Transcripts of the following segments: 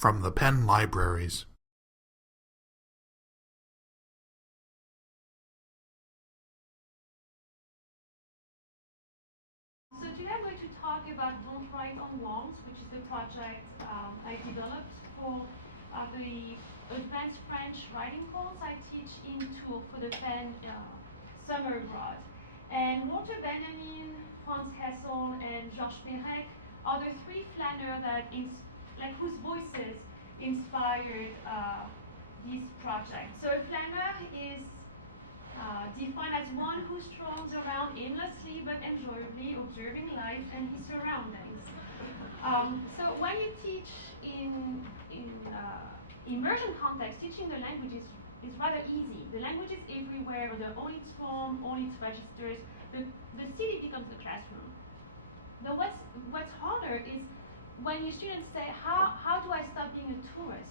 from the Penn Libraries. So today I'm going to talk about Don't Write on Walls, which is the project I developed for the advanced French writing course I teach in Tours for the Penn summer abroad. And Walter Benjamin, Franz Kessel, and Georges Perec are the three flâneurs that whose voices inspired this project. So a flâneur is defined as one who strolls around aimlessly but enjoyably, observing life and his surroundings. So when you teach in immersion context, teaching the language is rather easy. The language is everywhere, with all its form, all its registers. The city becomes the classroom. Now what's harder is when your students say, how do I stop being a tourist?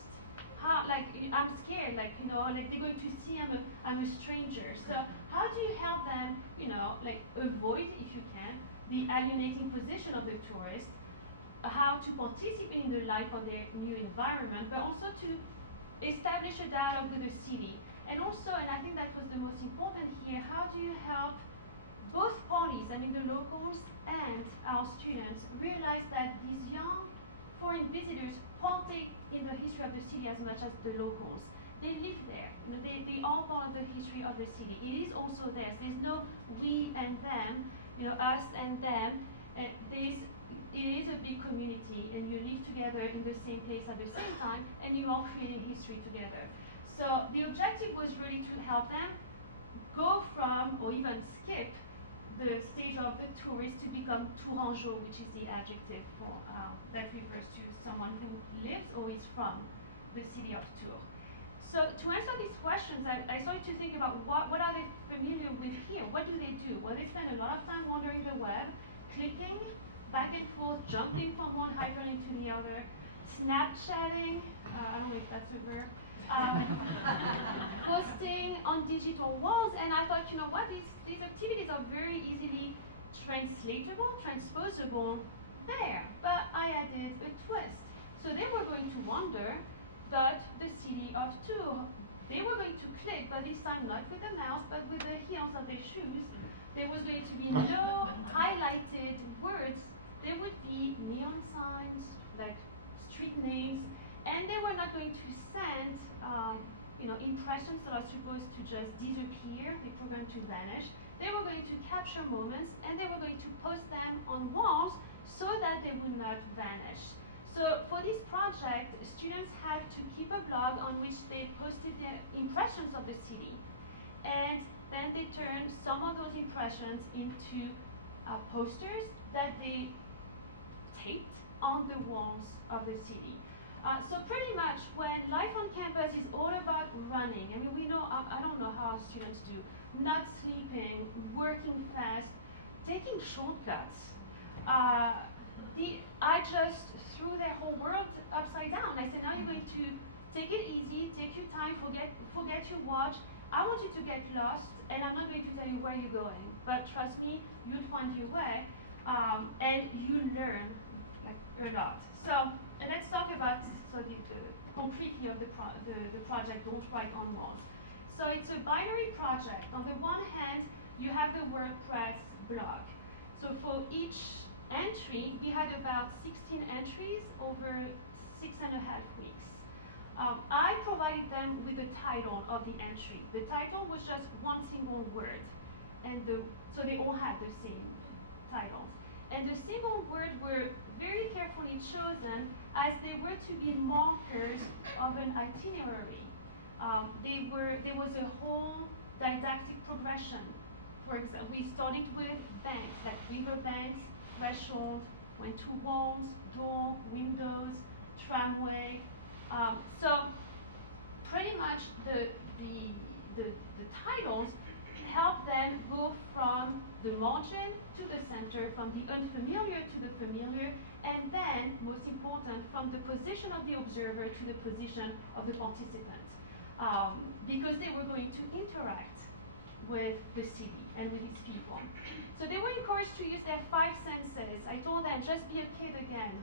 I'm scared, like they're going to see I'm a stranger. So how do you help them, avoid, if you can, the alienating position of the tourist, how to participate in the life of their new environment, but also to establish a dialogue with the city. And also, and I think that was the most important here, how do you help both parties, I mean the locals and our students, realize that these young foreign visitors partake in the history of the city as much as the locals. They live there. They are part of the history of the city. It is also theirs. There's no we and them, us and them. It is a big community, and you live together in the same place at the same time, and you are creating history together. So the objective was really to help them go from, or even skip, the stage of the tourist to become tourangeau, which is the adjective that refers to someone who lives or is from the city of Tours. So to answer these questions, I started to think about what are they familiar with here? What do they do? Well, they spend a lot of time wandering the web, clicking back and forth, jumping from one hyperlink to the other, Snapchatting, I don't know if that's a verb, posting on digital walls, and I thought, these activities are very easily translatable, transposable there. But I added a twist. So they were going to wander the city of Tours. They were going to click, but this time not with the mouse, but with the heels of their shoes. There was going to be no highlighted words. There would be neon signs, like street names, and they were not going to send impressions that are supposed to just disappear. They were going to vanish. They were going to capture moments, and they were going to post them on walls so that they would not vanish. So for this project, students had to keep a blog on which they posted their impressions of the city, and then they turned some of those impressions into posters that they taped on the walls of the city. So pretty much when life on campus is all about running, I mean, we know, I don't know how students do, not sleeping, working fast, taking shortcuts. I just threw their whole world upside down. I said, now you're going to take it easy, take your time, forget your watch. I want you to get lost, and I'm not going to tell you where you're going, but trust me, you'll find your way, and you learn a lot. So, and let's talk about the concretely of the project Don't Write on Walls. So it's a binary project. On the one hand, you have the WordPress blog. So for each entry, we had about 16 entries over 6.5 weeks. I provided them with the title of the entry. The title was just one single word, and so they all had the same titles. And the single words were very carefully chosen as they were to be markers of an itinerary. There was a whole didactic progression. For example, we started with banks, like river banks, threshold, went to walls, door, windows, tramway. So pretty much the titles help them go from the margin to the center, from the unfamiliar to the familiar, and then, most important, from the position of the observer to the position of the participant. Because they were going to interact with the city and with its people. So they were encouraged to use their 5 senses. I told them, just be a kid again.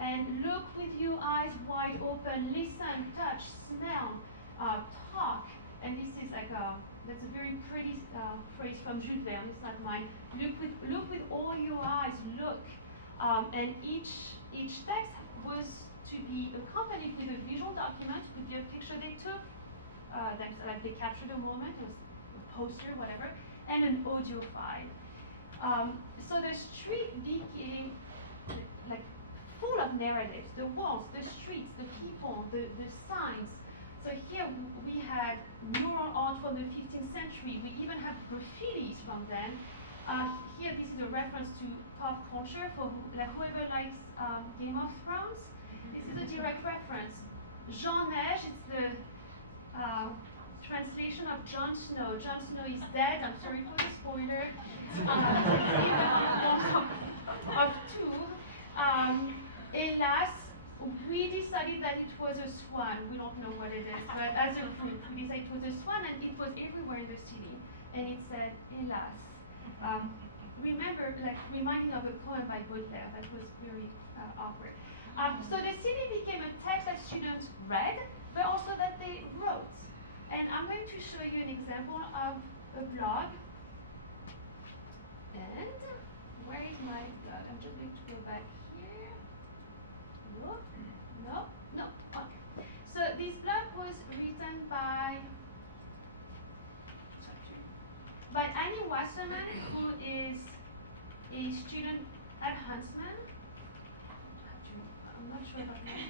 and look with your eyes wide open, listen, touch, smell, talk. And this is like that's a very pretty phrase from Jules Verne. It's not mine. Look with all your eyes. Look, and each text was to be accompanied with a visual document, with the picture they took, that they captured a moment, it was a poster, whatever, and an audio file. So the street became like full of narratives. The walls, the streets, the people, the signs. So here we had mural art from the 15th century. We even have graffitis from then. Here, this is a reference to pop culture for whoever likes Game of Thrones. This is a direct reference. Jean Neige, it's the translation of Jon Snow. Jon Snow is dead. I'm sorry for the spoiler. Of two. Hélas, we decided that it was a swan. We don't know what it is, but as a group, we decided it was a swan, and it was everywhere in the city. And it said, hélas. Remember, like reminding of a poem by Baudelaire that was very awkward. So the city became a text that students read, but also that they wrote. And I'm going to show you an example of a blog. And where is my blog? I'm just going to go back here. No. Okay. So this blog was written by Annie Wasserman, who is a student at Huntsman. I'm not sure about that. Is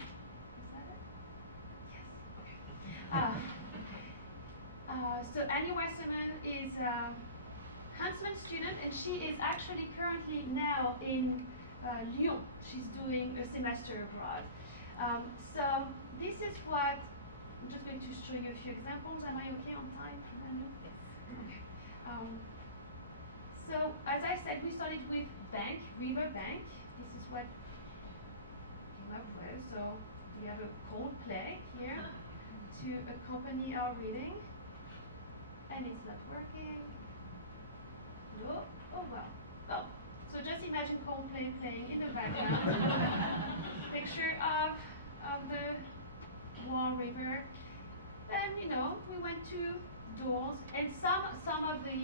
that it? Yes. Okay. So Annie Wasserman is a Huntsman student, and she is actually currently now in Lyon. She's doing a semester abroad. So this is what I'm just going to show you a few examples. Am I okay on time? Yes. Okay. So as I said, we started with river bank. This is what came up with. So we have a cold play here to accompany our reading, and it's not working. No. Oh well. Oh. So just imagine Coldplay playing in the background. Picture of the Loire River. Then we went to doors, and some of the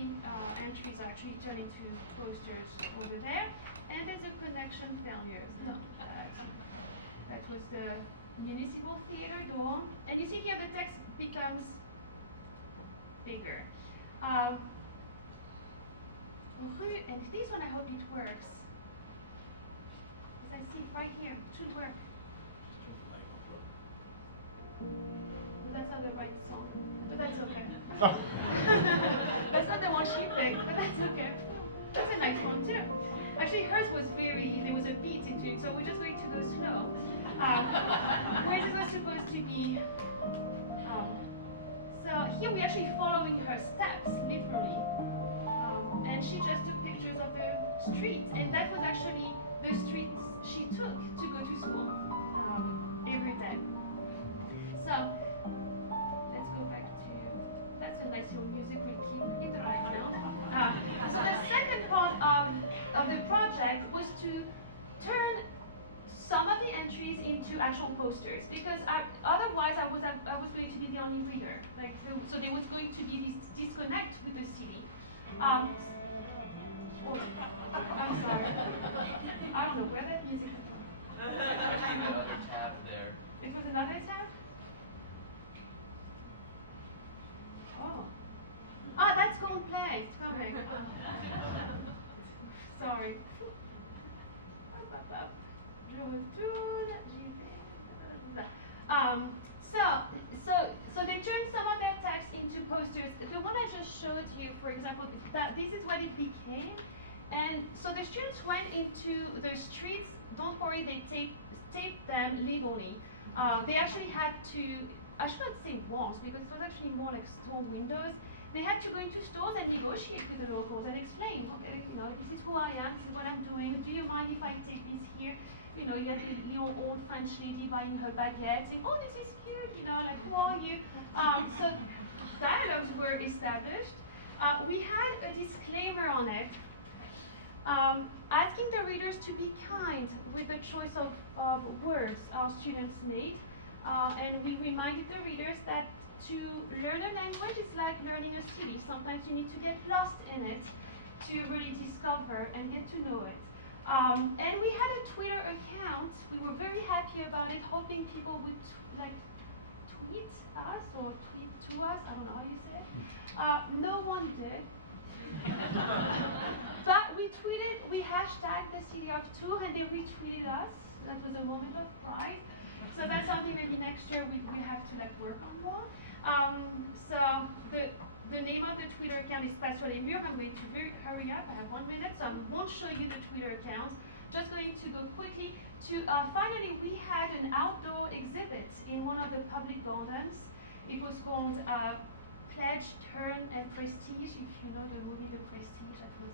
entries are actually turned into posters over there. And there's a connection failure. No, that was the municipal theater door. And you see here the text becomes bigger. And this one, I hope it works. As I see it right here, it should work. That's not the right song, but that's okay. That's not the one she picked, but that's okay. That's a nice one too. Actually, hers was there was a beat into it, so we're just going to go slow. Whereas it was supposed to be. So here we're actually following her steps, literally. And she just took pictures of the streets, and that was actually the streets she took to go to school every day. So let's go back to, that's a nice little music, we'll keep it right now. So the second part of the project was to turn some of the entries into actual posters, because otherwise I was going to be the only reader. So there was going to be this disconnect with the city. I'm sorry. I don't know where that music is from. Actually, another tab there. It was another tab? Oh. That's Coldplay. Sorry. Sorry. So they turned some of their text into posters. The one I just showed you, for example, this is what it became. And so the students went into the streets. Don't worry, they taped them legally. They actually had to, I shouldn't say walls, because it was actually more like small windows. They had to go into stores and negotiate with the locals and explain, okay, this is who I am, this is what I'm doing. Do you mind if I take this here? You have a little old French lady buying her baguette, saying, oh, this is cute, like, who are you? So dialogues were established. We had a disclaimer on it. Asking the readers to be kind with the choice of words our students made. And we reminded the readers that to learn a language is like learning a city. Sometimes you need to get lost in it to really discover and get to know it. And we had a Twitter account. We were very happy about it, hoping people would tweet us or tweet to us. I don't know how you say it. No one did. But we hashtagged the city of Tours and they retweeted us. That was a moment of pride. So that's something maybe next year we have to work on more. So the name of the Twitter account is Pastor les Murs. I'm going to hurry up. I have 1 minute, so I won't show you the Twitter account. Just going to go quickly to finally we had an outdoor exhibit in one of the public gardens. It was called Pledge, Turn, and Prestige. If you know the movie The Prestige, that was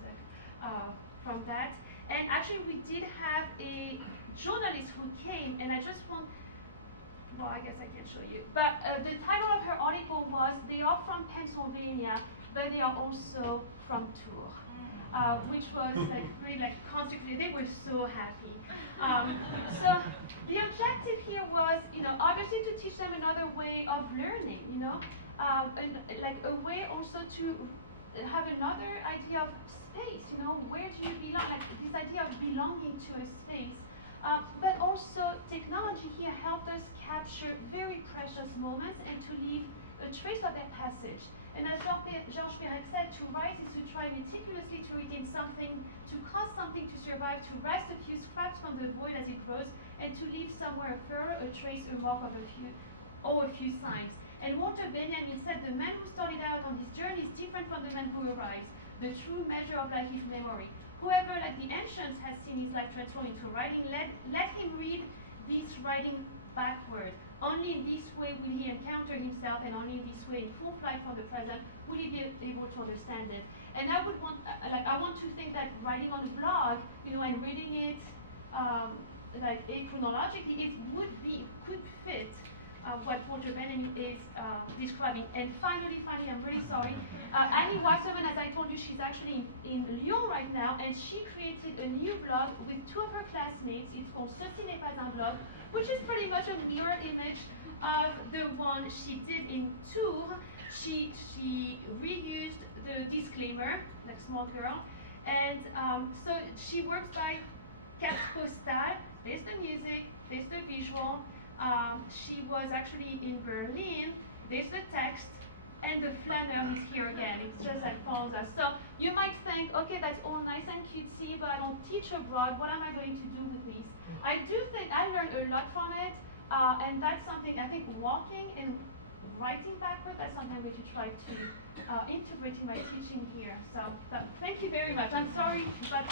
from that. And actually we did have a journalist who came, and I just want, well, I guess I can show you. But the title of her article was, "They are from Pennsylvania, but they are also from Tours," which was really consequently, they were so happy. So the objective here was, obviously to teach them another way of learning, and a way also to have another idea of space. Where do you belong? This idea of belonging to a space. But also technology here helped us capture very precious moments and to leave a trace of that passage. And as Georges Perec said, to write is to try meticulously to retain something, to cause something to survive, to wrest a few scraps from the void as it grows, and to leave somewhere a furrow, a trace, a mark of a few signs. And Walter Benjamin said, the man who started out on this journey is different from the man who arrives. The true measure of life is memory. Whoever, like the ancients, has seen his life transformed into writing, let him read this writing backward. Only in this way will he encounter himself, and only in this way, in full flight from the present, will he be able to understand it. And I would want, I want to think that writing on a blog, and reading it chronologically, could fit what Walter Benjamin is describing. And finally, I'm really sorry. Annie Wasserman, as I told you, she's actually in Lyon right now, and she created a new blog with 2 of her classmates. It's called Ceci n'est pas un blog, which is pretty much a mirror image of the one she did in Tours. She reused the disclaimer, like small girl, and so she works by carte postale. There's the music, there's the visual. She was actually in Berlin. There's the text, and the flaneur is here again. It's just follows us. So you might think, okay, that's all nice and cutesy, but I don't teach abroad. What am I going to do with these? I do think I learned a lot from it, and that's something I think walking and writing backward, that's something I'm going to try to integrate in my teaching here. So thank you very much. I'm sorry, but